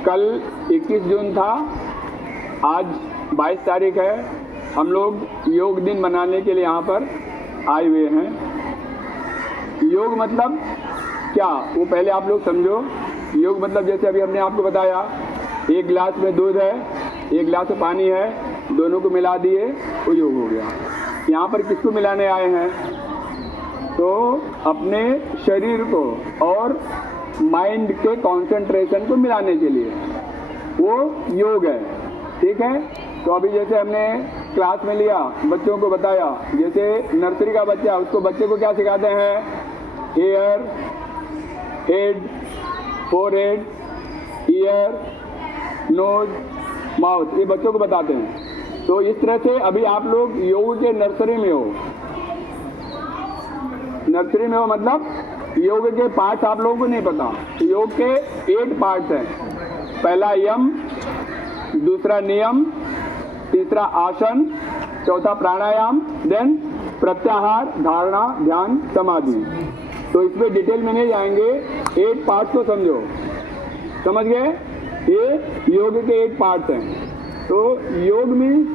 कल 21 जून था, आज 22 तारीख है। हम लोग योग दिन मनाने के लिए यहाँ पर आए हुए हैं। योग मतलब क्या, वो पहले आप लोग समझो। योग मतलब जैसे अभी हमने आपको बताया, एक गिलास में दूध है, एक गिलास में पानी है, दोनों को मिला दिए वो योग हो गया। यहाँ पर किसको मिलाने आए हैं? तो अपने शरीर को और माइंड के कंसंट्रेशन को मिलाने के लिए वो योग है। ठीक है। तो अभी जैसे हमने क्लास में लिया, बच्चों को बताया, जैसे नर्सरी का बच्चा, उसको बच्चे को क्या सिखाते हैं? Hair, head, forehead, ear, nose, mouth, ये बच्चों को बताते हैं। तो इस तरह से अभी आप लोग योग के नर्सरी में हो। नर्सरी में हो मतलब योग के पार्ट्स आप लोगों को नहीं पता। योग के 8 पार्ट्स हैं। पहला यम, दूसरा नियम, तीसरा आसन, चौथा प्राणायाम, देन प्रत्याहार, धारणा, ध्यान, समाधि। तो इसमें डिटेल में नहीं जाएंगे, 8 पार्ट्स को समझो। समझ गए? ये योग के 8 पार्ट्स हैं। तो योग मीन्स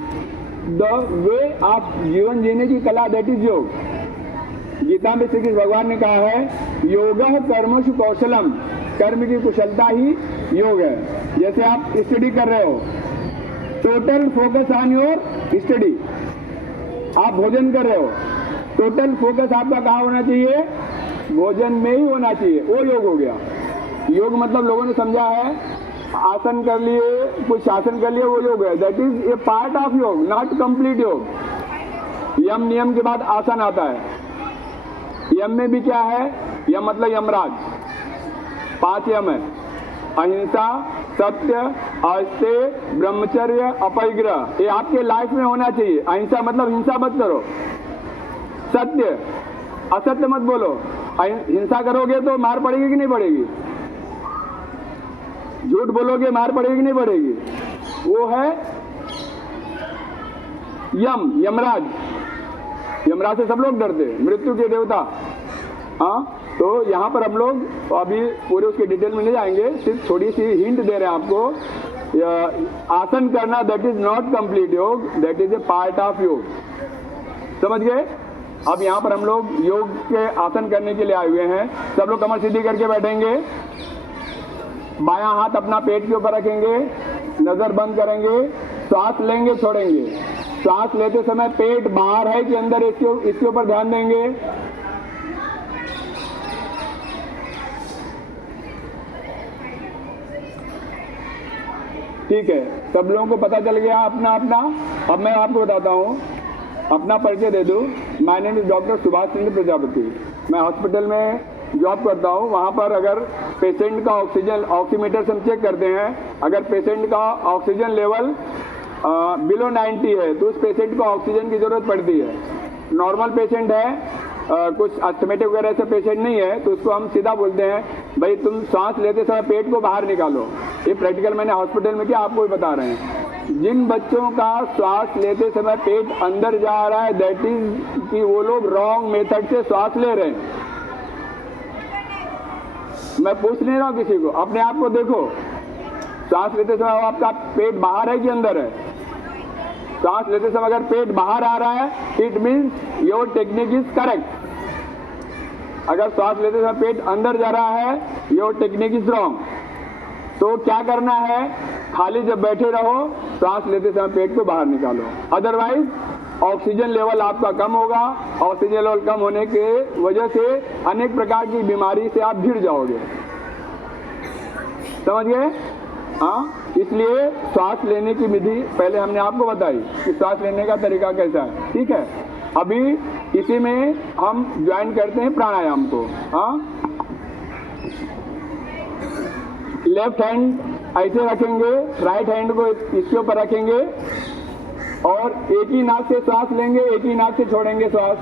द वे आप जीवन जीने की कला, दैट इज योग। गीता में श्री कृष्ण भगवान ने कहा है योगः कर्मसु कौशलम, कर्म की कुशलता ही योग है। जैसे आप स्टडी कर रहे हो, total focus on your study. आप भोजन कर रहे हो, टोटल फोकस आपका कहाँ होना चाहिए? भोजन में ही होना चाहिए, वो योग हो गया। योग मतलब लोगों ने समझा है आसन कर लिए, कुछ आसन कर लिए, वो योग है। That is a part of योग, नॉट कंप्लीट योग। यम नियम के बाद आसन आता है। यम में भी क्या है? यम मतलब यमराज। 5 यम है, अहिंसा, सत्य, अस्तेय, ब्रह्मचर्य, अपरिग्रह। ये आपके लाइफ में होना चाहिए। अहिंसा मतलब हिंसा मत करो। सत्य, असत्य मत बोलो। हिंसा करोगे तो मार पड़ेगी कि नहीं पड़ेगी? झूठ बोलोगे मार पड़ेगी कि नहीं पड़ेगी? वो है यम, यमराज। यमराज से सब लोग डरते, मृत्यु के देवता। हाँ, तो यहाँ पर हम लोग अभी पूरे उसके डिटेल में नहीं जाएंगे, सिर्फ थोड़ी सी हिंट दे रहे हैं आपको। आसन करना दैट इज नॉट कंप्लीट योग, that is a part of योग। समझ गए? अब यहाँ पर हम लोग योग के आसन करने के लिए आए हुए हैं। सब लोग कमर सीधी करके बैठेंगे, बायां हाथ अपना पेट के ऊपर रखेंगे, नजर बंद करेंगे, सांस लेंगे, छोड़ेंगे। सांस लेते समय पेट बाहर है कि अंदर, इसके ऊपर ध्यान देंगे। ठीक है, सब लोगों को पता चल गया अपना अपना। अब मैं आपको बताता हूँ, अपना परिचय दे दूँ। My name is doctor Subhash Chandra Prajapati. मैं हॉस्पिटल में जॉब करता हूँ। वहाँ पर अगर पेशेंट का ऑक्सीजन, ऑक्सीमीटर से हम चेक करते हैं, अगर पेशेंट का ऑक्सीजन लेवल बिलो 90 है तो उस पेशेंट को ऑक्सीजन की जरूरत पड़ती है। नॉर्मल पेशेंट है, कुछ अस्थमेटिक वगैरह ऐसे पेशेंट नहीं है, तो उसको हम सीधा बोलते हैं भाई तुम सांस लेते समय पेट को बाहर निकालो। ये प्रैक्टिकल मैंने हॉस्पिटल में किया, आपको भी बता रहे हैं। जिन बच्चों का श्वास लेते समय पेट अंदर जा रहा है, दैट इज कि वो लोग रॉन्ग मेथड से श्वास ले रहे हैं। मैं पूछ नहीं रहा हूँ किसी को, अपने आप को देखो। सांस लेते समय आपका पेट बाहर है कि अंदर है? सांस लेते समय अगर पेट बाहर आ रहा है, it means your technique is correct. अगर सांस लेते समय पेट अंदर जा रहा है, योर टेक्निक इज रॉन्ग। तो क्या करना है? खाली जब बैठे रहो, सांस लेते समय पेट को बाहर निकालो, अदरवाइज ऑक्सीजन लेवल आपका कम होगा। ऑक्सीजन लेवल कम होने के वजह से अनेक प्रकार की बीमारी से आप भिड़ जाओगे। समझ गए? हाँ, इसलिए सांस लेने की विधि पहले हमने आपको बताई कि सांस लेने का तरीका कैसा है। ठीक है, अभी इसी में हम ज्वाइन करते हैं प्राणायाम को। हाँ, लेफ्ट हैंड ऐसे रखेंगे, राइट हैंड को इसके ऊपर रखेंगे और एक ही नाक से सांस लेंगे, एक ही नाक से छोड़ेंगे सांस।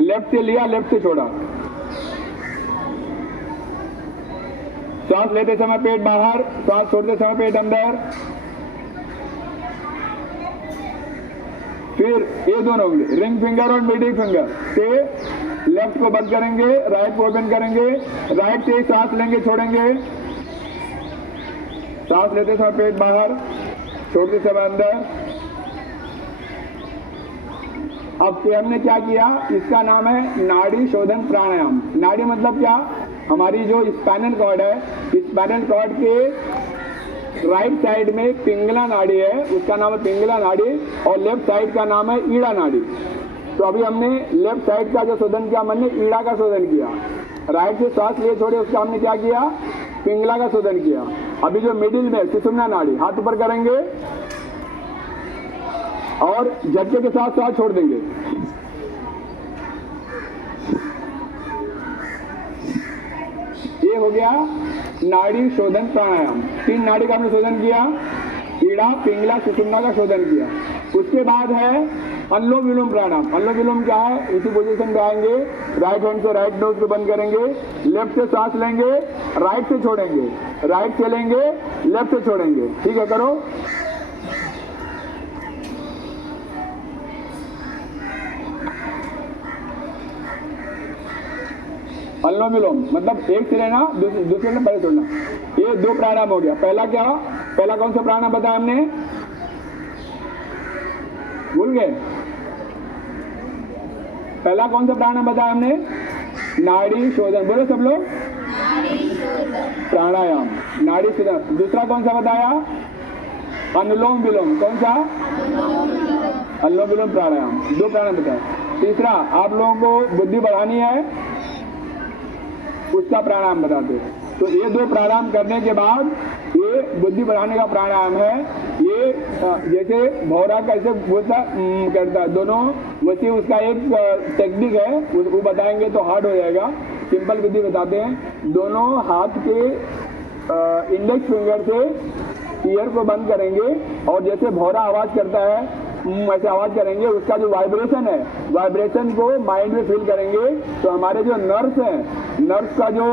लेफ्ट से लिया, लेफ्ट से छोड़ा। सांस लेते समय पेट बाहर, सांस छोड़ते समय पेट अंदर। फिर ये दोनों उंगली, रिंग फिंगर और मिडिल फिंगर से लेफ्ट को बंद करेंगे, राइट को ओपन करेंगे, राइट से सांस लेंगे, छोड़ेंगे, सांस लेते समय पेट बाहर, छोड़ते समय अंदर। अब हमने क्या किया, इसका नाम है नाड़ी शोधन प्राणायाम। नाड़ी मतलब क्या, हमारी जो स्पाइनल कॉर्ड है, स्पाइनल कॉर्ड के राइट साइड में पिंगला नाड़ी है, उसका नाम है पिंगला नाड़ी, और लेफ्ट साइड का नाम है ईड़ा नाड़ी। तो अभी हमने लेफ्ट साइड का जो शोधन किया, मैंने ईड़ा का शोधन किया। राइट से सांस लिए छोड़े, उसका हमने क्या किया, पिंगला का शोधन किया। अभी जो मिडिल में सुषुम्ना नाड़ी, हाथ ऊपर करेंगे और झटके के साथ सांस छोड़ देंगे। ये हो गया नाड़ी शोधन प्राणायाम। 3 नाड़ी का हमने शोधन किया, ईड़ा, पिंगला, सुषुम्ना का शोधन किया। उसके बाद है अनुलोम विलोम प्राणायाम। अनुलोम विलोम क्या है, इसी पोजीशन पे आएंगे, राइट हैंड से राइट नोज को बंद करेंगे, लेफ्ट से सांस लेंगे, राइट से छोड़ेंगे, राइट से लेंगे, लेफ्ट से छोड़ेंगे। ठीक है, करो। अनुलोम विलोम मतलब एक से लेना, दूसरे से पहले छोड़ना। ये 2 प्राणायाम हो गया। पहला क्या, पहला कौन सा प्राणायाम बताया हमने, भूल गए? पहला कौन सा प्राणायाम बताया हमने, नाड़ी शोधन। बोलो सब लोग, प्राणायाम, नाड़ी शोधन। दूसरा कौन सा बताया, अनुलोम विलोम। कौन सा, अनुलोम विलोम प्राणायाम। 2 प्राणायाम बताया। तीसरा, आप लोगों को बुद्धि बढ़ानी है, उसका प्राणायाम बताते हैं। तो ये 2 प्राणायाम करने के बाद, ये बुद्धि बढ़ाने का प्राणायाम है। ये जैसे भौरा कैसे बोलता करता है, दोनों वैसे उसका एक टेक्निक है, वो बताएंगे तो हार्ड हो जाएगा। सिंपल विधि बताते हैं। दोनों हाथ के इंडेक्स फिंगर से ईयर को बंद करेंगे और जैसे भौरा आवाज करता है ऐसे आवाज करेंगे। उसका जो वाइब्रेशन है, वाइब्रेशन को माइंड में फील करेंगे तो हमारे जो नर्व्स हैं, नर्व्स का जो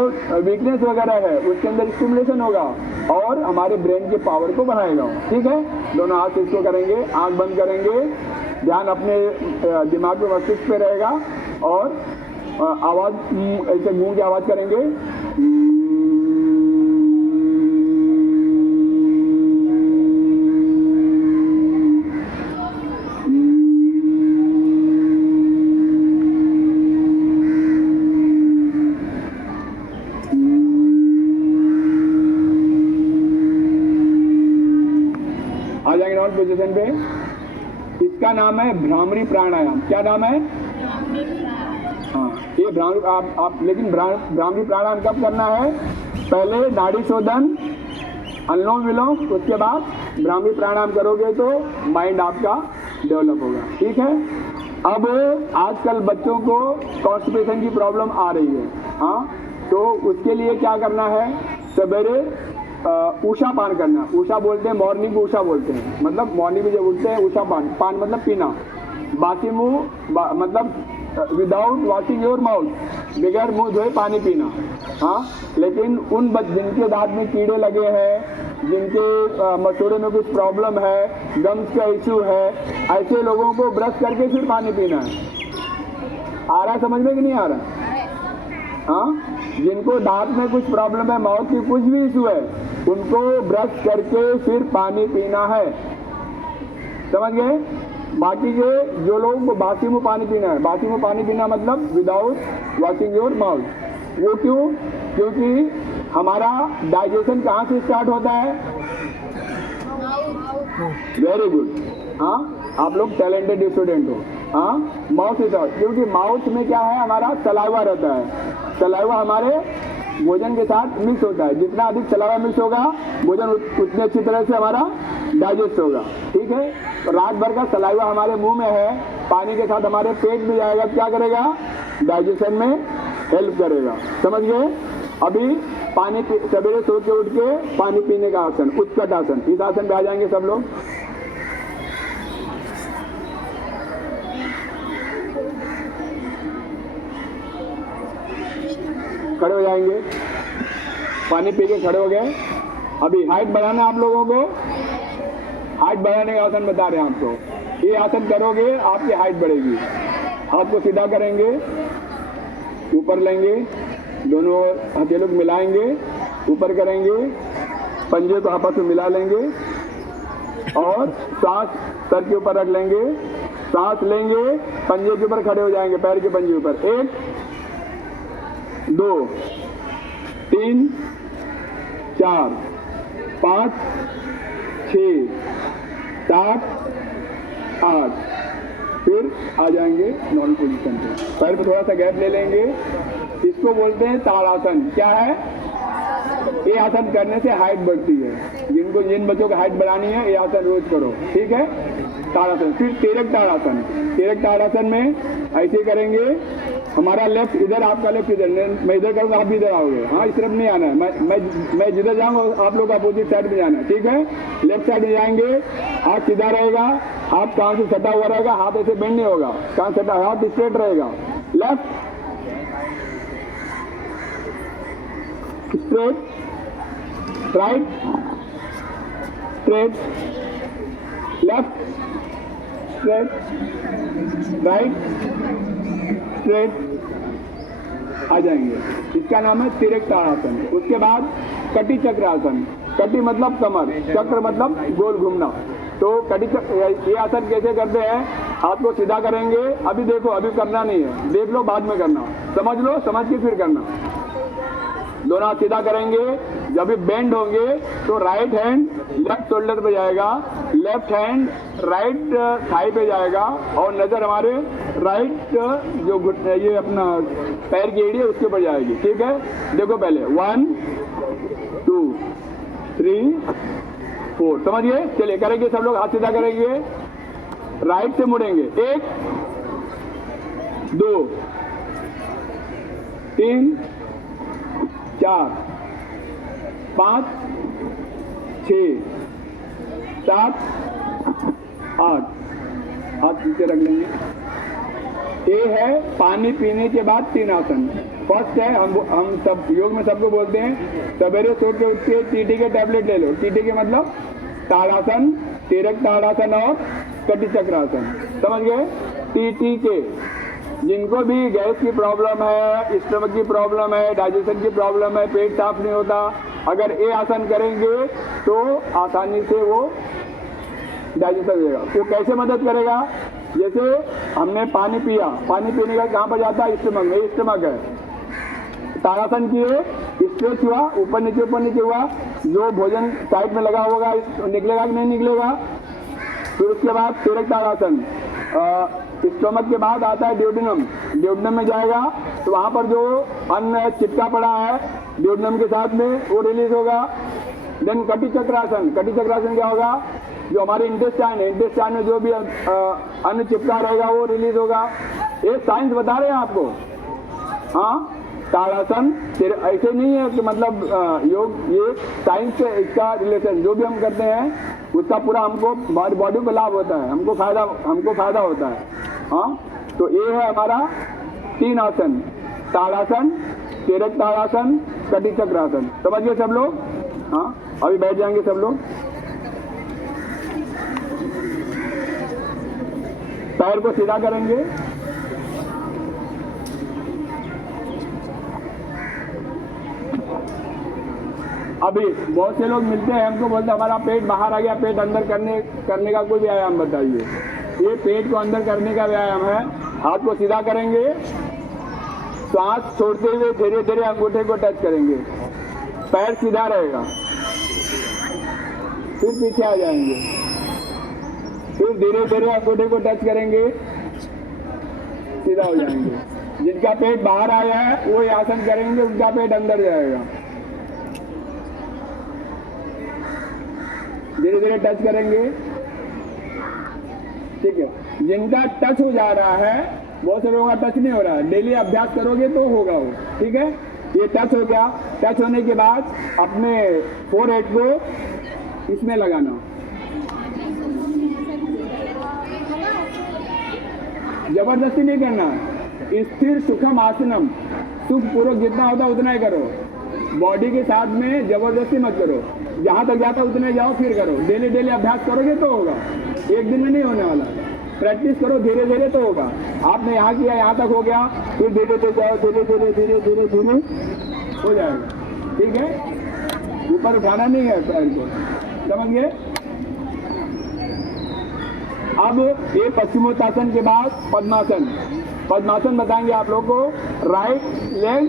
वीकनेस वगैरह है उसके अंदर स्टिमुलेशन होगा और हमारे ब्रेन के पावर को बढ़ाएगा। ठीक है, दोनों हाथ इसको करेंगे, आंख बंद करेंगे, ध्यान अपने दिमाग में, मस्तिष्क पे रहेगा और आवाज ऐसे गूंज की आवाज करेंगे। पोजीशन पे। इसका नाम है भ्रामरी प्राणायाम। क्या नाम है, हाँ, ये भ्रामरी। आप लेकिन भ्रामरी प्राणायाम कब करना है, पहले नाड़ी शोधन, अनुलोम विलोम, उसके बाद भ्रामरी प्राणायाम करोगे तो माइंड आपका डेवलप होगा। ठीक है। अब आजकल बच्चों को कॉन्स्टिपेशन की प्रॉब्लम आ रही है, हाँ, तो उसके लिए क्या करना है, सवेरे ऊषा पान करना। ऊषा बोलते हैं, मॉर्निंग ऊषा बोलते हैं, मतलब मॉर्निंग में जब उठते हैं ऊषा पान। पान मतलब पीना, बाकी मुंह मतलब विदाउट वॉशिंग योर माउथ, बगैर मुंह धोए पानी पीना। हाँ, लेकिन उन जिनके दांत में कीड़े लगे हैं, जिनके मसूड़े में कुछ प्रॉब्लम है, गम्स का इश्यू है, ऐसे लोगों को ब्रश करके फिर पानी पीना है। आ रहा है समझ में कि नहीं आ रहा? हाँ, जिनको दांत में कुछ प्रॉब्लम है, माउथ की कुछ भी इशू है, उनको ब्रश करके फिर पानी पीना है। समझ गए? बाकी के जो लोगों को बासी मुंह पानी पीना है, बासी मुंह पानी पीना मतलब विदाउट वॉशिंग योर माउथ। वो क्यों? क्योंकि हमारा डाइजेशन कहाँ से स्टार्ट होता है? वेरी गुड, हाँ, आप लोग टैलेंटेड स्टूडेंट हो। हाँ, माउथ से स्टार्ट, क्योंकि माउथ में क्या है, हमारा सलाइवा रहता है। सलाइवा हमारे भोजन के साथ मिक्स होता है। जितना अधिक सलाइवा मिक्स होगा, भोजन उतने अच्छी तरह से हमारा डाइजेस्ट होगा। ठीक है, तो रात भर का सलाइवा हमारे मुंह में है, पानी के साथ हमारे पेट में जाएगा, क्या करेगा, डाइजेशन में हेल्प करेगा। समझ गए? अभी पानी सवेरे सो के उठ के पानी पीने का आसन, उत्कट आसन, इस आसन पे आ जाएंगे सब लोग। खड़े हो जाएंगे, पानी पी के खड़े हो गए। अभी हाइट बढ़ाना आप लोगों को, हाइट बढ़ाने का आसन बता रहे हैं आपको। ये आसन करोगे आपकी हाइट बढ़ेगी। हाथ को सीधा करेंगे, ऊपर लेंगे, दोनों हथेलों को मिलाएंगे, ऊपर करेंगे, पंजे को आपस में मिला लेंगे और सांस सर के ऊपर रख लेंगे, सांस लेंगे, पंजे के ऊपर खड़े हो जाएंगे, पैर के पंजे ऊपर। 1 2 3 4 5 6 7 8। फिर आ जाएंगे नॉर्मल पोजीशन पे, पैर पे थोड़ा सा गैप ले लेंगे। इसको बोलते हैं ताड़ासन। क्या है? ये आसन करने से हाइट बढ़ती है। जिन बच्चों को हाइट बढ़ानी है ये आसन रोज करो, ठीक है? ताड़ासन। फिर तिर्यक ताड़ासन। तिर्यक ताड़ासन में ऐसे करेंगे, हमारा लेफ्ट इधर, आपका लेफ्ट इधर, मैं इधर करूँगा, आप भी इधर आओगे। हाँ, इस तरफ नहीं आना है, मैं जिधर जाऊँगा आप लोग अपोजिट साइड में जाना है, ठीक है? लेफ्ट साइड में जाएंगे, हाथ सीधा रहेगा, हाथ कान से सटा हुआ रहेगा, हाथ ऐसे बेंड नहीं होगा, कान सटा, हाथ स्ट्रेट रहेगा। Left straight, right straight, left straight, right straight, आ जाएंगे। इसका नाम है तिर्यक ताड़ासन। उसके बाद कटी चक्रासन। कटी मतलब कमर, चक्र मतलब गोल घूमना। तो कटी चक्र, ये आसन कैसे करते हैं? हाथ को सीधा करेंगे, अभी देखो, अभी करना नहीं है, देख लो, बाद में करना, समझ लो, समझ के फिर करना। दोनों हाथ सीधा करेंगे, जब भी बेंड होंगे तो राइट हैंड लेफ्ट शोल्डर पे जाएगा, लेफ्ट हैंड राइट थाई पे जाएगा और नजर हमारे राइट जो ये अपना पैर की एड़ी है उसके ऊपर जाएगी, ठीक है? देखो पहले 1 2 3 4, समझिए? चलिए करेंगे, सब लोग हाथ सीधा करेंगे, राइट से मुड़ेंगे, 1 2 3 4 5 6 7 8। हाथ नीचे रख लेंगे। ये है पानी पीने के बाद 3 आसन। फर्स्ट है, हम सब योग में सबको बोलते हैं, सवेरे सो के उठ के टीटी के टैबलेट ले लो। टीटी के मतलब ताड़ासन, तिर्यक ताड़ासन और कटी चक्रासन, समझ गए? टीटी के जिनको भी गैस की प्रॉब्लम है, स्टमक की प्रॉब्लम है, डाइजेशन की प्रॉब्लम है, पेट साफ नहीं होता, अगर ये आसन करेंगे तो आसानी से वो डाइजेशन होगा। वो कैसे मदद करेगा? जैसे हमने पानी पिया, पानी पीने का कहाँ पर जाता है? स्टमक में, स्टमक है। ताड़ासन किए, स्ट्रेच हुआ, ऊपर नीचे हुआ, जो भोजन साइड में लगा होगा निकलेगा कि नहीं निकलेगा? फिर उसके बाद तिर्यक ताड़ासन, स्टोमक के बाद आता है ड्यूडेनम। ड्यूडेनम में जाएगा तो वहां पर जो अन्न चिपका पड़ा है ड्यूडेनम के साथ में वो रिलीज होगा। देन कटी चक्रासन। कटी चक्रासन क्या होगा? जो हमारे इंटेस्टाइन है, इंटेस्टाइन में जो भी अन्न चिपका रहेगा वो रिलीज होगा। ये साइंस बता रहे हैं आपको। हाँ, ताड़ासन ऐसे नहीं है कि मतलब योग, ये साइंस से इसका रिलेशन जो भी हम करते हैं उसका पूरा हमको बॉडी को लाभ होता है, हमको फायदा होता है। हाँ, तो ये है हमारा 3 आसन, ताड़ासन, तिर्यक ताड़ासन, कटी चक्रासन। समझिए सब लोग? हाँ, अभी बैठ जाएंगे सब लोग। पैर को सीधा करेंगे, अभी बहुत से लोग मिलते हैं, हमको बोलते हैं हमारा पेट बाहर आ गया, पेट अंदर करने का कोई व्यायाम बताइए। ये पेट को अंदर करने का व्यायाम है। हाथ को सीधा करेंगे, सांस छोड़ते हुए धीरे धीरे अंगूठे को टच करेंगे, पैर सीधा रहेगा, फिर पीछे आ जाएंगे, फिर धीरे धीरे अंगूठे को टच करेंगे, सीधा हो जाएंगे। जिनका पेट बाहर आया है वो ये आसन करेंगे, उनका पेट अंदर जाएगा। धीरे धीरे टच करेंगे, ठीक है? जिनका टच हो जा रहा है, बहुत से लोगों का टच नहीं हो रहा है, डेली अभ्यास करोगे तो होगा वो, ठीक है? ये टच हो गया। टच होने के बाद अपने फोरहेड को इसमें लगाना, जबरदस्ती नहीं करना, स्थिर सुखम आसनम, सुख पूर्वक जितना होता उतना ही करो, बॉडी के साथ में जबरदस्ती मत करो, जहां तक जाता उतने जाओ फिर करो। डेली डेली अभ्यास करोगे तो होगा, एक दिन में नहीं होने वाला। प्रैक्टिस करो, धीरे धीरे तो होगा। आपने यहाँ किया, यहाँ तक हो गया, फिर धीरे धीरे जाओ, धीरे धीरे धीरे धीरे धीरे हो जाएगा। ठीक है, ऊपर उठाना नहीं है पैर को, समझ गए। अब ये पश्चिमोत्तासन के बाद पद्मासन। पद्मासन बताएंगे आप लोग को। राइट लेग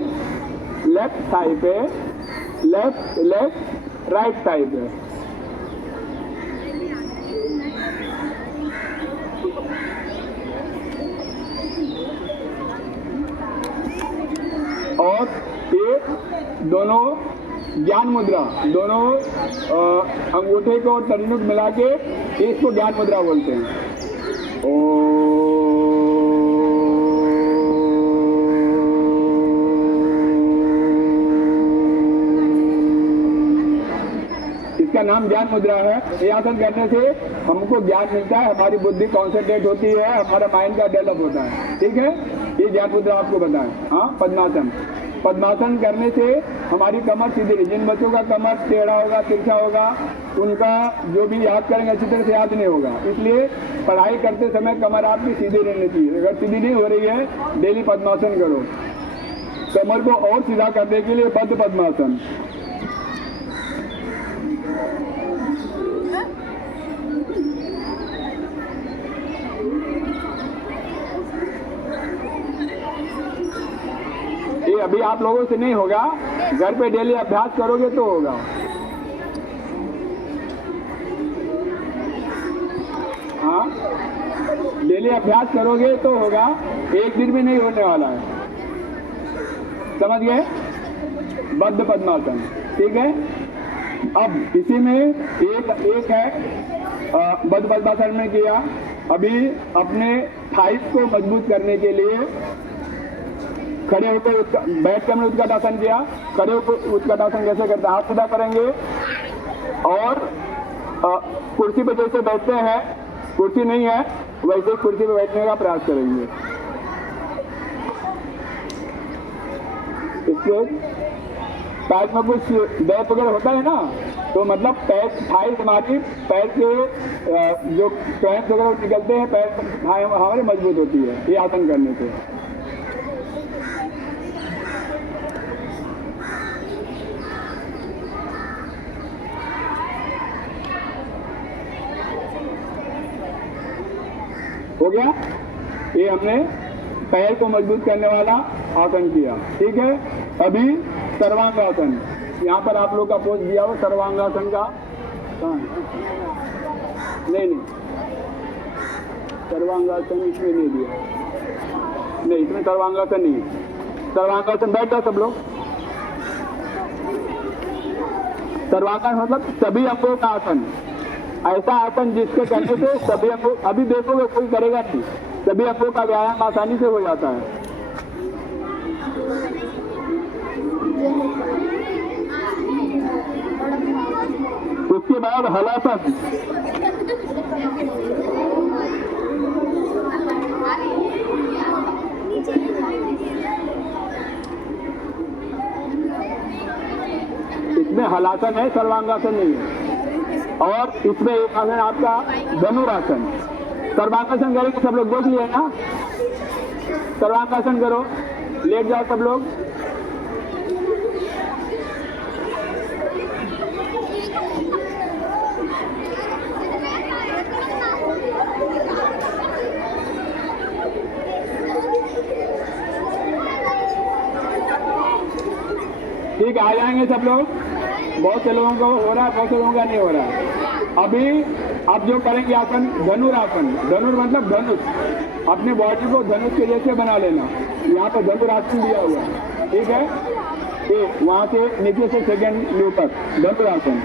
लेफ्ट थाई पे, लेफ्ट लेग राइट थाई पे। और ये दोनों ज्ञान मुद्रा, दोनों अंगूठे को और तर्जनी को मिला के इसको ज्ञान मुद्रा बोलते हैं। इसका नाम ज्ञान मुद्रा है। ये आसन करने से हमको ज्ञान मिलता है, हमारी बुद्धि कॉन्सेंट्रेट होती है, हमारा माइंड का डेवलप होता है। ठीक है, ये ज्ञान मुद्रा आपको बताएं। हाँ, पद्मासन। पद्मासन करने से हमारी कमर सीधी रही। जिन बच्चों का कमर टेढ़ा होगा, तिरछा होगा, उनका जो भी याद करेंगे अच्छी तरह से याद नहीं होगा। इसलिए पढ़ाई करते समय कमर आपकी सीधी रहनी चाहिए। अगर सीधी नहीं हो रही है, डेली पद्मासन करो। कमर को और सीधा करने के लिए बद्ध पद्मासन। ये अभी आप लोगों से नहीं होगा, घर पे डेली अभ्यास करोगे तो होगा। हाँ, डेली अभ्यास करोगे तो होगा, एक दिन भी नहीं होने वाला है। समझ गए, बद्ध पद्मासन। ठीक है, अब इसी में एक है बद्ध पद्मासन में किया। अभी अपने थाइस को मजबूत करने के लिए खड़े होकर बैठ के हमने उत्कटासन किया। खड़े होकर उत्कटासन कैसे करते हैं, हाथ सीधा करेंगे और कुर्सी पे जैसे बैठते हैं, कुर्सी नहीं है वैसे कुर्सी पे बैठने का प्रयास करेंगे। इसके पैर में कुछ दर्द वगैरह होता है ना, तो मतलब पैर थाई हमारी पैर के जो क्रैम्स वगैरह निकलते हैं, पैर थाई हमारी मजबूत होती है ये आसन करने से। हो गया, ये हमने पैर को मजबूत करने वाला आसन किया। ठीक है, अभी सर्वांगासन। यहाँ पर आप लोग का पोज दिया हो सर्वांगासन का। नहीं, सर्वांगासन इसमें नहीं दिया, नहीं इसमें सर्वांगासन नहीं है। सर्वांगासन बैठ जाओ सब लोग। सर्वांगासन मतलब सभी अंगों का आसन। ऐसा आसन जिसके करने से सभी अंगों, अभी देखोगे कोई करेगा नहीं, सभी अंगों का व्यायाम आसानी से हो जाता है। उसके बाद हलासन। इसमें हलासन है, सर्वांगासन नहीं है। और इसमें एक आसन आपका धनुरासन। सर्वांगासन करेंगे सब लोग, देख लिए ना। सर्वांगासन करो, लेट जाओ सब लोग। ठीक है, आ जाएंगे सब लोग। बहुत से लोगों को हो रहा है, बहुत से लोगों का नहीं हो रहा है। अभी आप जो करेंगे आसन धनुरासन। धनुर मतलब धनुष। अपने बॉडी को धनुष के जैसे बना लेना। यहाँ पर धनुरासन दिया हुआ है। ठीक है, ये वहाँ से नीचे से सेकंड लो तक धनुरासन।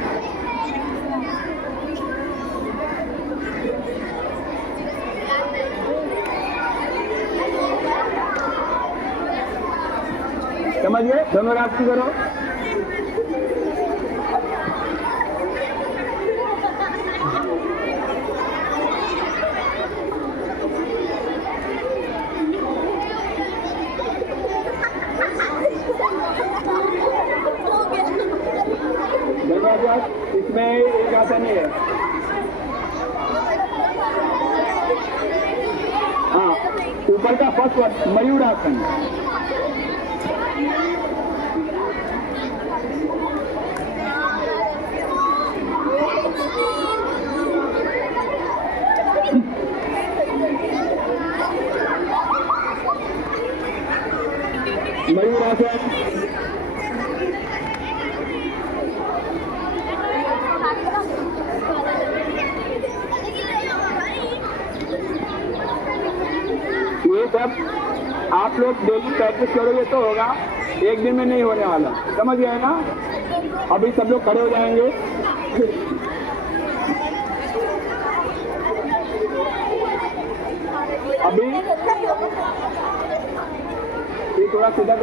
समझिए, धनुरासन करो। इसमें एक आसन ही है। फर्स्ट वन मयूरासन। मयूरासन। ये सब आप लोग डेली प्रैक्टिस करोगे तो होगा, एक दिन में नहीं होने वाला, समझ गए ना। अभी सब लोग खड़े हो जाएंगे। अभी ये थोड़ा सीधा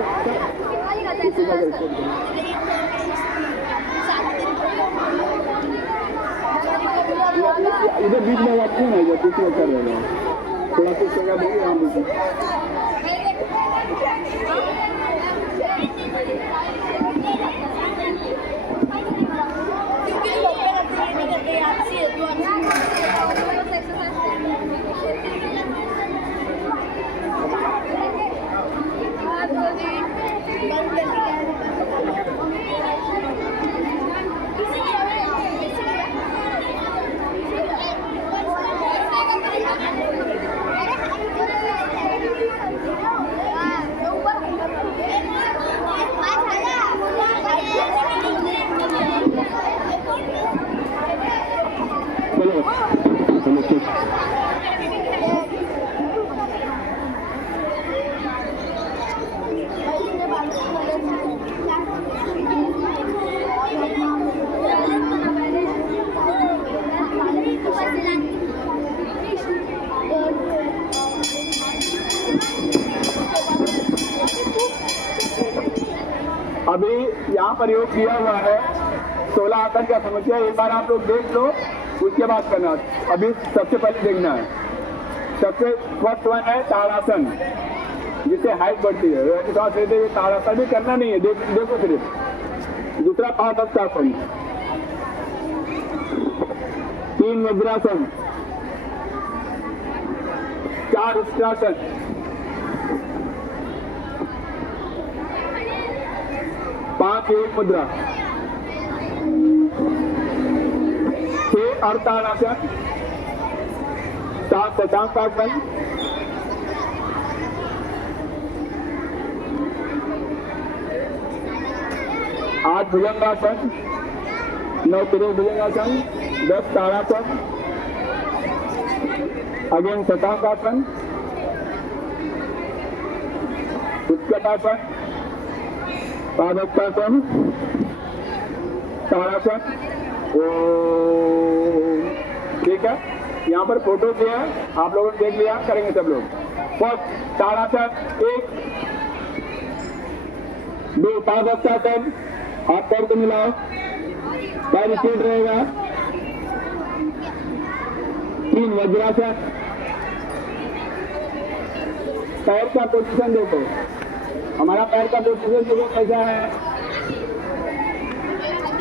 इधर बीच में रखते हैं ना, इधर बीच में कर रहे हैं, थोड़ा कुछ जगह देंगे यहाँ बीच। अभी यहाँ प्रयोग किया हुआ है 16 आसन का समस्या, एक बार आप लोग देख लो, उसके बाद करना। अभी सबसे पहले देखना है, सबसे फर्स्ट वन है ताड़ासन, जिससे हाइट बढ़ती है। ये ताड़ासन भी करना नहीं है, देखो सिर्फ। दूसरा पादहस्तासन, 3 वज्रासन, 4 उष्ट्रासन, 5 एक मुद्रा, 6 अर्तानासन, 7 शशांकासन, 8 भुजंगासन, 9 भुजंगासन, 10 ताड़ासन, अगेन शशांकासन, उत्कटासन, पादहस्तासन, ताड़ासन। ठीक है, यहाँ पर फोटो दिया है, आप लोगों ने देख लिया, करेंगे सब लोग। फर्स्ट ताड़ासन, 1 2 पादहस्तासन, हाथ पैर को मिलाओ, पैर स्ट्रेट रहेगा। 3 वज्रासन, पैर का पोजीशन देखो, हमारा पैर का पोजीशन देखो कैसा है,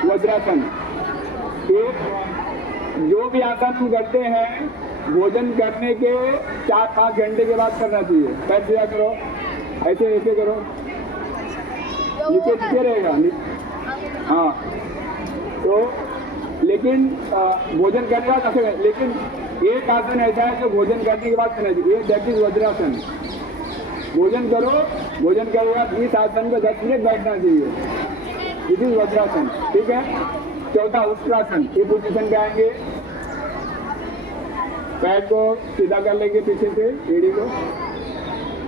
वज्रासन। एक जो भी आसन हम करते हैं भोजन करने के 4-5 घंटे के बाद करना चाहिए। पैर सीधा करो, ऐसे ऐसे करो, नीचे रहेगा। हाँ, तो लेकिन भोजन करने का कैसे, लेकिन एक आसन ऐसा है जो भोजन करने के बाद करना चाहिए, दैट इज वज्रासन। भोजन करो, भोजन करने के बाद इस आसन को 10 मिनट बैठना चाहिए, इट इज वज्रासन। ठीक है, चौथा उष्ट्रासन, ये पोजीशन पे आएंगे, पैर को सीधा कर लेंगे पीछे से, एड़ी को,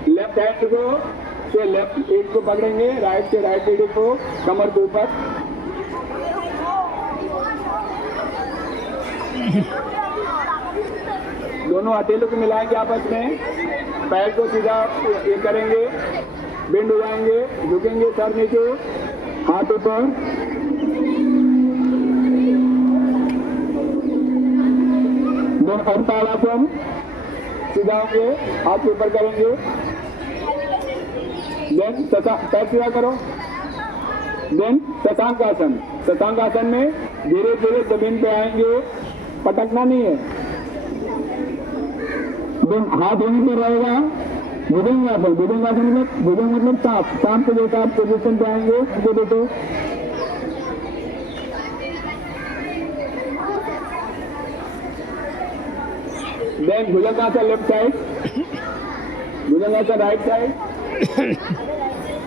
लेफ्ट हैंड को से लेफ्ट एड़ी को पकड़ेंगे, राइट से राइट एड़ी को कमर के ऊपर। दोनों हथेलों को मिलाएंगे आपस में, पैर को सीधा ये करेंगे, बेंड हो जाएंगे, झुकेंगे सर नीचे, हाथ ऊपर। दोनों ताड़ासन, सीधा होंगे, हाथ के ऊपर करेंगे, देन पैर सीधा करो, देन शशांकासन। शशांकासन में धीरे धीरे जमीन पे आएंगे, पटकना नहीं है, हाथ वहीं पे रहेगा, भुजंगासन, भुजंगासन मतलब भुजंग मतलब सांप, सांप के जैसा आप पोजिशन पे आएंगे। ये देखो देन भुजंगासन लेफ्ट साइड, भुजंगासन राइट साइड,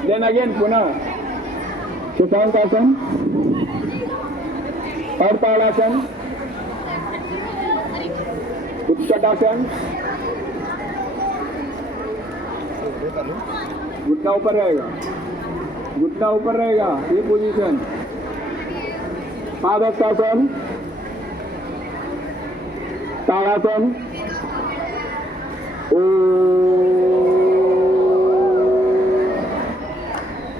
देन अगेन पुनः शशांकासन और ताड़ासन, उत्कटासन, घुटना ऊपर रहेगा, घुटना ऊपर रहेगा, ये पोजीशन। पादहस्तासन, ताड़ासन,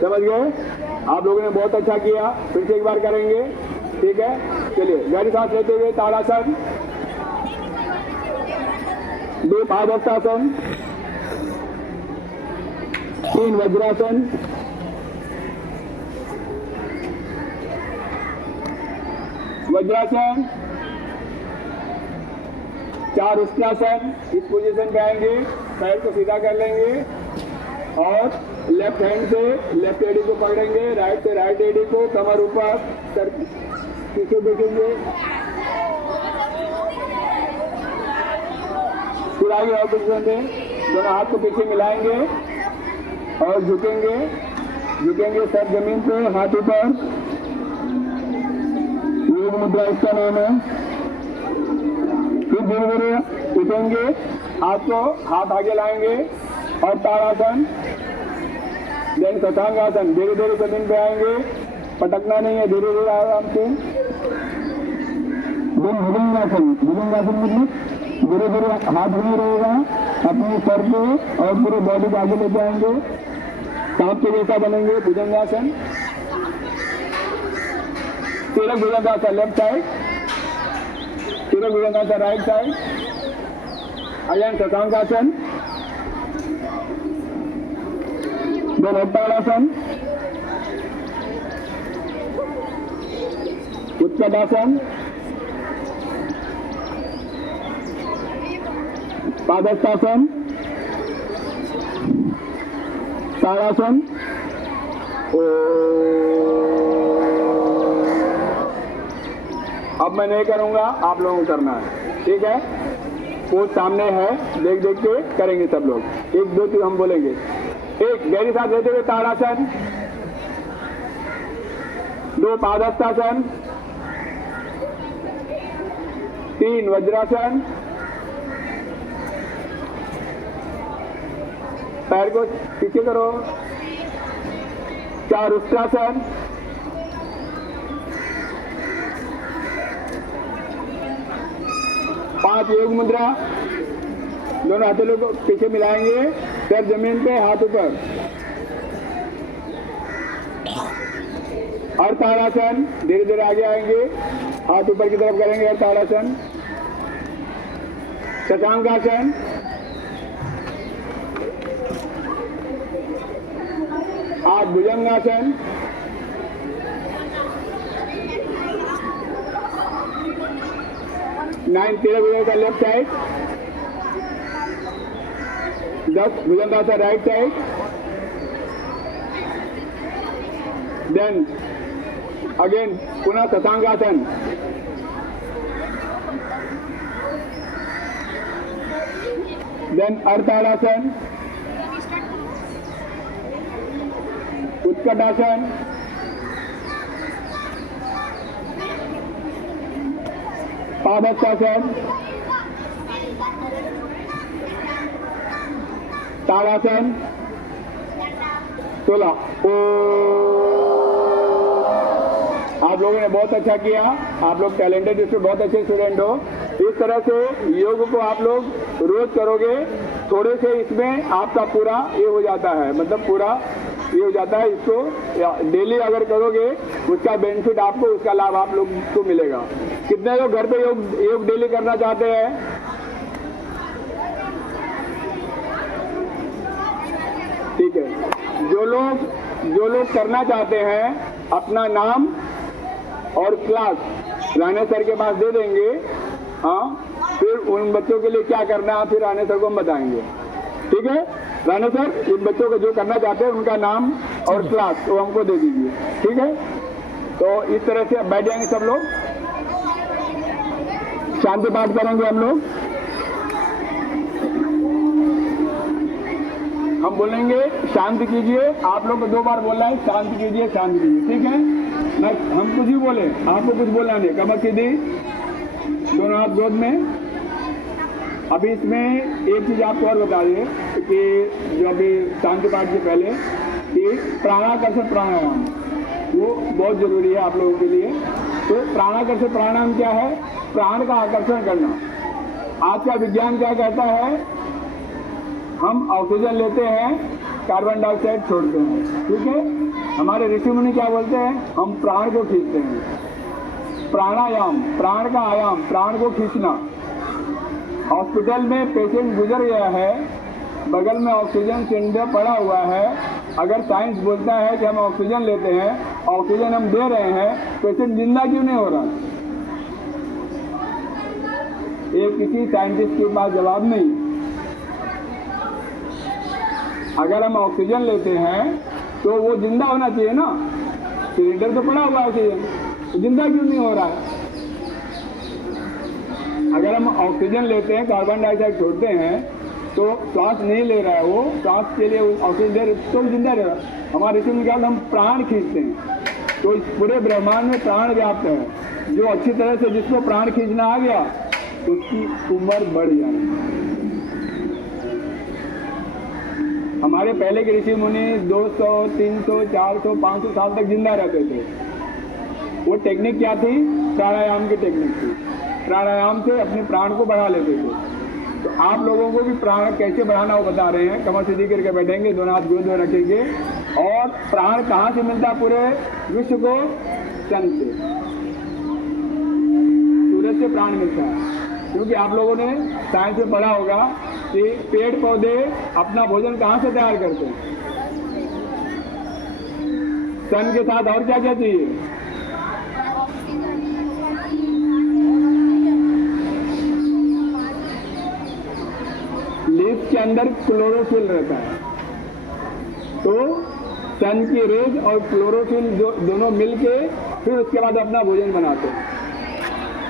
समझ गए? आप लोगों ने बहुत अच्छा किया, फिर से एक बार करेंगे, ठीक है? चलिए गहरी सांस लेते हुए ताड़ासन, 2 पादहस्तासन, 3 वज्रासन, वज्रासन, 4 उत्तरासन। इस पोजीशन पे आएंगे, पैर को सीधा कर लेंगे और लेफ्ट हैंड से लेफ्ट एडी को पकड़ेंगे, राइट से राइट एडी को, कमर ऊपर, सर पीछे देखेंगे, फिर आगे और पोजीशन पे दोनों हाथ को पीछे मिलाएंगे और झुकेंगे, झुकेंगे सर जमीन पे, हाथ ऊपर। योग मुद्रा इसका नाम है। फिर धीरे धीरे उठेंगे, हाथ आगे लाएंगे और ताड़ासन, देन शशांकासन। धीरे धीरे जमीन पे आएंगे, पटकना नहीं है, धीरे धीरे आराम से। देन भुजंगासन, भुजंगासन मतलब धीरे धीरे हाथ नहीं रहेगा, अपने सर पे और पूरे बॉडी को आगे लेके आएंगे, सांप के जैसा बनेंगे, भुजंगासन। तिलक भुजंगासन लेफ्ट साइड, तिलक bhujangasana right side, again shashankasana, then uttadasana, utkatasana, padahastasana, tadasana. अब मैं नहीं करूंगा, आप लोगों को करना है, ठीक है? वो सामने है, देख देख के करेंगे सब लोग। 1 2 3 हम बोलेंगे। 1 गहरी सांस लेते हुए ताड़ासन, 2 पादहस्तासन, 3 वज्रासन, पैर को पीछे करो, 4 उत्तरासन, 5 योग मुद्रा, दोनों हाथों को पीछे मिलाएंगे, सर जमीन पे, हाथ ऊपर, और ताड़ासन। धीरे धीरे आगे आएंगे, हाथ ऊपर की तरफ करेंगे और ताड़ासन, शशांकासन, आज भुजंगासन, नाइन तिलक का लेफ्ट साइड, 10 भुजंगासन राइट साइड, देन अगेन पुनः शशांकासन, देन अर्ताड़ासन, उत्कटासन, पादहस्तासन, ताड़ासन, 16। आप लोगों ने बहुत अच्छा किया, आप लोग टैलेंटेड स्टूडेंट, बहुत अच्छे स्टूडेंट हो। इस तरह से योग को आप लोग रोज करोगे, थोड़े से इसमें आपका पूरा ये हो जाता है, मतलब पूरा ये हो जाता है। इसको डेली अगर करोगे, उसका बेनिफिट आपको, उसका लाभ आप लोग को मिलेगा। कितने लोग घर पे योग डेली करना चाहते हैं? ठीक है, जो लोग करना चाहते हैं, अपना नाम और क्लास राणे सर के पास दे देंगे। हाँ, फिर उन बच्चों के लिए क्या करना है फिर राणे सर को हम बताएंगे। ठीक है। राणा सर, इन बच्चों को जो करना चाहते हैं उनका नाम और क्लास वो हमको दे दीजिए, ठीक है। तो इस तरह से बैठ जाएंगे सब लोग, शांति पाठ करेंगे हम लोग। हम बोलेंगे शांति कीजिए, आप लोग को 2 बार बोलना है, शांति कीजिए शांति कीजिए, ठीक है ना। हम कुछ ही बोले, आपको कुछ बोलना नहीं। कमर सीधी, दोनों हाथ गोद में। अभी इसमें एक चीज आपको और बता दें कि जो अभी शांति पाठ से पहले कि प्राणाकर्षण प्राणायाम वो बहुत जरूरी है आप लोगों के लिए। तो प्राणाकर्षण प्राणायाम क्या है? प्राण का आकर्षण करना। आज का विज्ञान क्या कहता है? हम ऑक्सीजन लेते हैं, कार्बन डाइऑक्साइड छोड़ते हैं, ठीक है। हमारे ऋषि मुनि क्या बोलते हैं? हम प्राण को खींचते हैं। प्राणायाम, प्राण का आयाम, प्राण को खींचना। हॉस्पिटल में पेशेंट गुजर गया है, बगल में ऑक्सीजन सिलेंडर पड़ा हुआ है। अगर साइंस बोलता है कि हम ऑक्सीजन लेते हैं, ऑक्सीजन हम दे रहे हैं, पेशेंट जिंदा क्यों नहीं हो रहा? ये किसी साइंटिस्ट के पास जवाब नहीं। अगर हम ऑक्सीजन लेते हैं तो वो जिंदा होना चाहिए ना। सिलेंडर तो पड़ा हुआ है ऑक्सीजन, तो जिंदा क्यों नहीं हो रहा है? अगर हम ऑक्सीजन लेते हैं, कार्बन डाइऑक्साइड छोड़ते हैं, तो श्वास नहीं ले रहा है वो, श्वास के लिए ऑक्सीजन दे रहे तो जिंदा रह रहा है। हमारे ऋषि में क्या हम प्राण खींचते हैं। तो इस पूरे ब्रह्मांड में प्राण व्याप्त है। जो अच्छी तरह से जिसको प्राण खींचना आ गया उसकी उम्र बढ़ जाएगी। हमारे पहले के ऋषि मुनि 200, 300, 400, 500 साल तक जिंदा रहते थे। वो टेक्निक क्या थी? प्राणायाम की टेक्निक थी। प्राणायाम से अपने प्राण को बढ़ा लेते थे। तो आप लोगों को भी प्राण कैसे बढ़ाना वो बता रहे हैं। कमर सीधी करके बैठेंगे, दोनों हाथ गोद में रखेंगे। और प्राण कहाँ से मिलता है पूरे विश्व को? सन से, सूरज से प्राण मिलता है। क्योंकि आप लोगों ने साइंस में पढ़ा होगा कि पेड़ पौधे अपना भोजन कहाँ से तैयार करते हैं? सन के साथ और क्या क्या चाहिए? लीफ के अंदर क्लोरोफिल रहता है। तो सन की रेज और क्लोरोफिल दोनों मिलके फिर उसके बाद अपना भोजन बनाते हैं।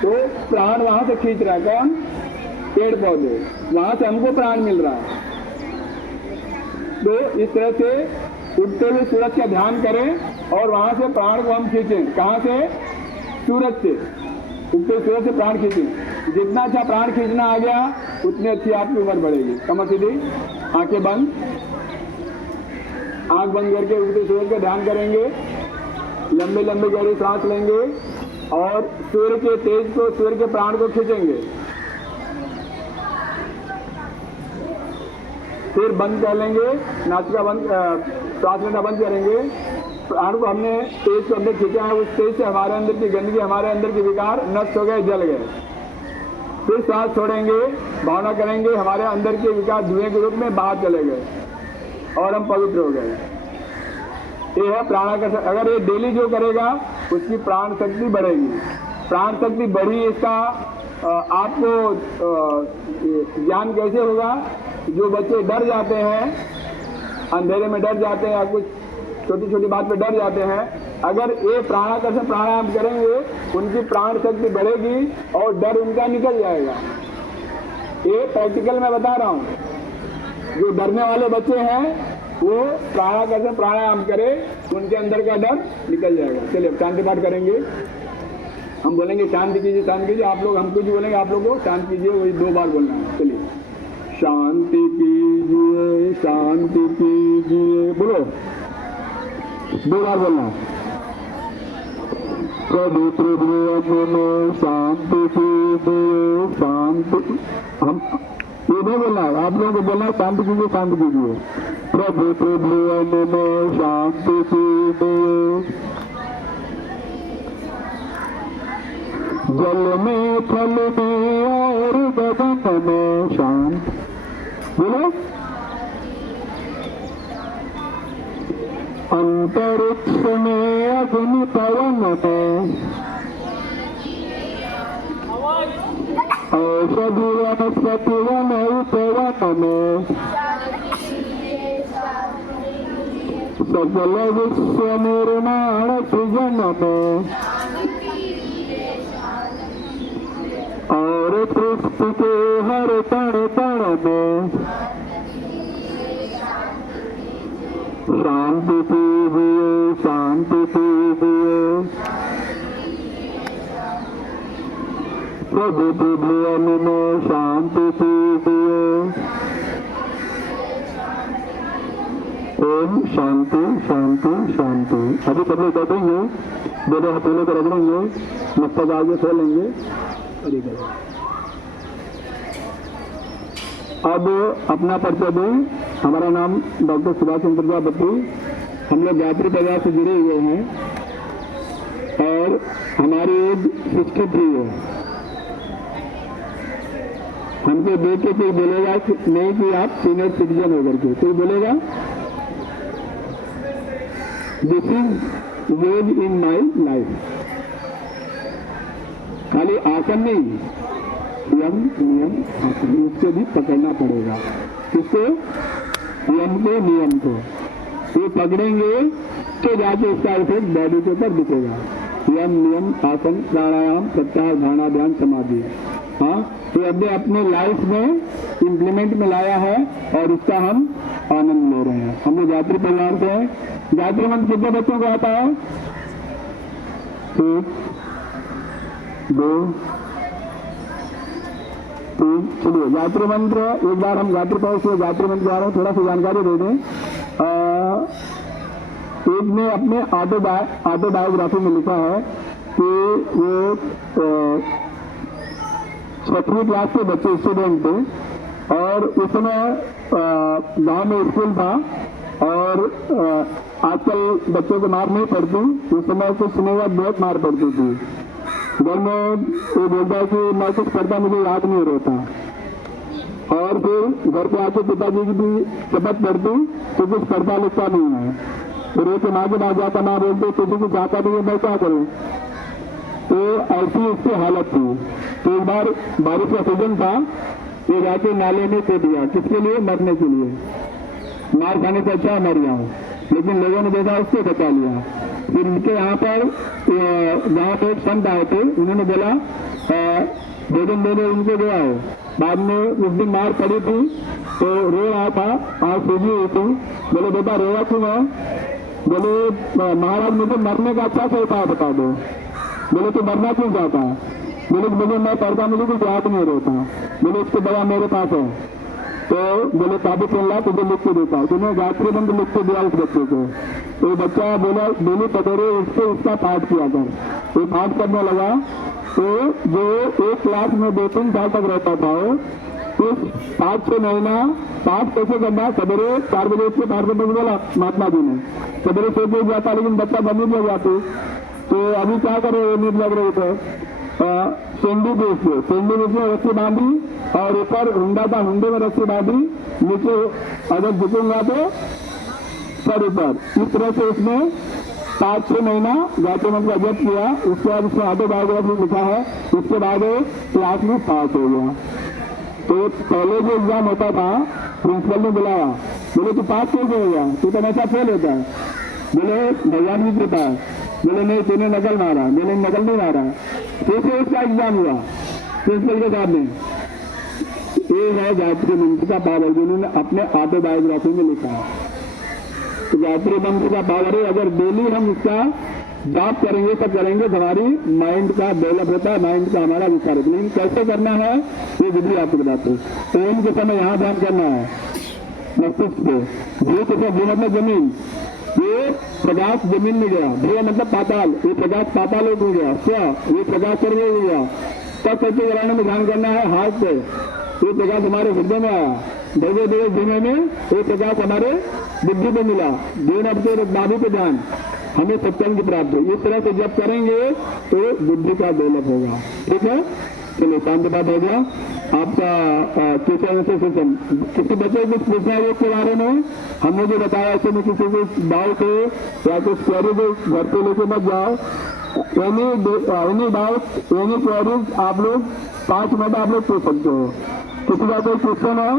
तो प्राण वहां से खींच रहा है कौन? पेड़ पौधे। वहां से हमको प्राण मिल रहा है। तो इस तरह से उठते हुए सूरज का ध्यान करें और वहां से प्राण को हम खींचें। कहां से? सूरज से। उगते सूरज से प्राण खींचें। जितना अच्छा प्राण खींचना आ गया उतनी अच्छी आपकी उम्र बढ़ेगी। कमर सीधी, आंखें बंद, आंख बंद करके उगते सूरज का ध्यान करेंगे। लंबे लंबे गहरी सांस लेंगे और सूर्य के तेज को, सूर्य के प्राण को खींचेंगे। फिर बंद कर लेंगे, नासिका बंद, सांस लेना बंद करेंगे। प्राण को हमने तेज को अंदर खींचा है, उस तेज से हमारे अंदर की गंदगी, हमारे अंदर के विकार नष्ट हो गए, जल गए। फिर सांस छोड़ेंगे, भावना करेंगे हमारे अंदर के विकार धुएं के रूप में बाहर चले गए और हम पवित्र हो गए। ये है प्राणाकर्षण। अगर ये डेली जो करेगा उसकी प्राण शक्ति बढ़ेगी। प्राण शक्ति बढ़ी, इसका आपको ज्ञान कैसे होगा? जो बच्चे डर जाते हैं, अंधेरे में डर जाते हैं या कुछ छोटी छोटी बात पे डर जाते हैं, अगर ये प्राणाकर्षण प्राणायाम करेंगे उनकी प्राण शक्ति बढ़ेगी और डर उनका निकल जाएगा। ये प्रैक्टिकल मैं बता रहा हूँ। जो डरने वाले बच्चे हैं वो प्राणाकर्षण प्राणायाम करें, उनके अंदर का डर निकल जाएगा। चलिए शांति पाठ करेंगे। हम बोलेंगे शांति कीजिए, शांति कीजिए। आप लोग, हम कुछ बोलेंगे, आप लोग को शांति कीजिए, वही 2 बार बोलना है। चलिए, शांति कीजिए, शांति कीजिए, बोलो, 2 बार बोलना है। पवित्र में शांति कीजिए, शांति। हम ये नहीं बोलना है, आप लोगों को बोलना है शांति कीजिए, शांति कीजिए। पवित्र में शांति कीजिए, जल में, थल में और गगन में शांति। बोलो, अंतरिक्ष में, अग्नि पवन में, औषधि वनस्पति वन उपवन में, सकल विश्व निर्माण सृजन में और सृष्टि के हर तण तण में शांति कीजिए, शांति कीजिए। सभी भुवन में शांति कीजिए। ओम शांति शांति शांति। अभी सब लोग बैठेंगे, दोनों हथेलों को रगड़ेंगे, मस्तक आगे खोलेंगे। अब अपना परिचय दें। हमारा नाम डॉक्टर सुभाष चंद्र प्रजापति। हम लोग गायत्री परिवार से जुड़े हुए हैं और हमारी एज 63 है। हमको देख के कोई बोलेगा नहीं कि आप सीनियर सिटीजन होकर के, कोई बोलेगा this is ways in my life. खाली आसन नहीं, यम नियम आसन, उसको भी पकड़ना पड़ेगा। किसको? यम को, नियम को। ये पकड़ेंगे तो जाके इसका इफेक्ट बॉडी के ऊपर दिखेगा। यम नियम आसन प्राणायाम प्रत्याहार धारणा ध्यान समाधि, हाँ, तो अपने अपने लाइफ में इम्प्लीमेंट में लाया है और इसका हम आनंद ले रहे हैं। हम लोग गायत्री परिवार से हैं। गायत्री मंत्र कितने बच्चों को आता है? 1 2 3। चलिए गायत्री मंत्र एक बार हम गायत्री परिवार से गायत्री मंत्र जा रहे हैं, थोड़ा सा जानकारी दे दें। एक ने अपने ऑटोबायोग्राफी में लिखा है कि वो 6वीं क्लास के बच्चे स्टूडेंट थे और उसमें गांव में स्कूल था और आजकल बच्चों को मार नहीं पड़ती, उस समय कुछ समय बाद बहुत मार पड़ती थी। घर में वो बोलता है कि मैं कुछ करता, मुझे याद नहीं रहता। और फिर घर पे आके पिताजी की भी शपथ पड़ती तो कुछ करता लिखता नहीं है। फिर एक माँ के पास जाता, माँ बोलते तुझे कुछ आता नहीं, मैं क्या करूँ? तो ऐसी उसकी हालत थी। तो एक बार बारिश का सीजन था, ये जाके नाले में कूद दिया। किसके लिए? मरने के लिए। मार खाने से अच्छा मर गया, लेकिन लोगों ने देखा उसको बचा लिया। फिर उनके यहाँ पर गाँव पे एक संत आए थे, उन्होंने बोला भोजन देने उनको गया है। बाद में उस दिन मार पड़ी थी तो रो रहा था, आज सूझी हुई थी। बोले बेटा रोया क्यों है? बोले महाराज मुझे मरने का अच्छा सा उपाय बता दो। बोले तो मरना क्यों चाहता है? बोले मुझे मैं पढ़ता, मुझे कुछ याद नहीं रहता। बोले उसके दवा मेरे पास है। तो बोले काबू चल रहा, तुझे लिख के देता। तो मैं गायत्री मंत्र लिख के दिया उस बच्चे को। तो बच्चा बोला दोनों पकड़े, उससे उसका पाठ किया कर। तो पाठ करने लगा। तो जो एक क्लास में 2-3 साल तक रहता था, उस 5-6 महीना पाठ कैसे करना, सवेरे 4 बजे उसके पाठ करने को बोला महात्मा जी ने। सवेरे सो के जाता, लेकिन बच्चा बंदी लग जाती। तो अभी क्या करे, नींद लग रही थे। सेंडी में रस्सी बांधी और ऊपर हुंडा था, हुंडे में रस्सी बांधी, नीचे अगर झुकूंगा तो सर ऊपर। इस तरह से उसने 5-6 महीना गायत्री मंत्र का जप किया। उसके बाद उसने ऑटोबायोग्राफी लिखा है। उसके बाद क्लास में पास हो गया। तो पहले जो एग्जाम होता था, प्रिंसिपल ने बुलाया, बोले तू पास कैसे हो गया? तू तो हमेशा फेल होता है। बोले भगवान की कृपा है। बोले नहीं, तूने नकल मारा। बोले नकल नहीं मारा। कैसे उसका एग्जाम हुआ? प्रिंसिपल के सामने। ये है गायत्री मंत्र का पावर, जिन्होंने अपने ऑटोबायोग्राफी में लिखा है। तो गायत्री मंत्र का पावर है, अगर डेली हम इसका जाप करेंगे, सब करेंगे, तो हमारी माइंड का डेवलप होता है, माइंड का हमारा विस्तार होता है। लेकिन कैसे करना है ये विधि आपको बताते हैं। ओम के समय यहाँ ध्यान करना है मस्तिष्क पे। भू के समय, भू मतलब जमीन, ये प्रकाश जमीन में गया। भू मतलब पाताल, ये प्रकाश पाताल में गया। स्व ये प्रकाश स्वर्ग में गया। तब सच्चे जलाने में ध्यान करना है हाथ से। ये प्रकाश हमारे हृदय में आया। धीरे धीरे जीने में ये प्रकाश हमारे बुद्धि में मिला। जीवन अब के नाभि पे ध्यान, हमें सत्संग की प्राप्त हो। इस तरह से जब करेंगे तो बुद्धि का डेवलप होगा। ठीक है, चलिए शांति बात हो गया। आपका सेशन किसी बच्चे को पूछना है के बारे में, हमने जो बताया ऐसे में किसी को डाउट हो या कुछ क्वेरी को घर पे लेके मत जाओ। एनी डाउट एनी क्वेरीज आप लोग 5 मिनट आप लोग पूछ सकते हो। किसी का कोई क्वेश्चन है?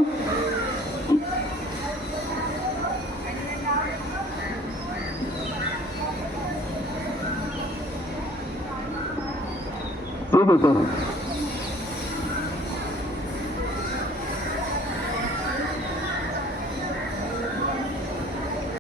ठीक है सर।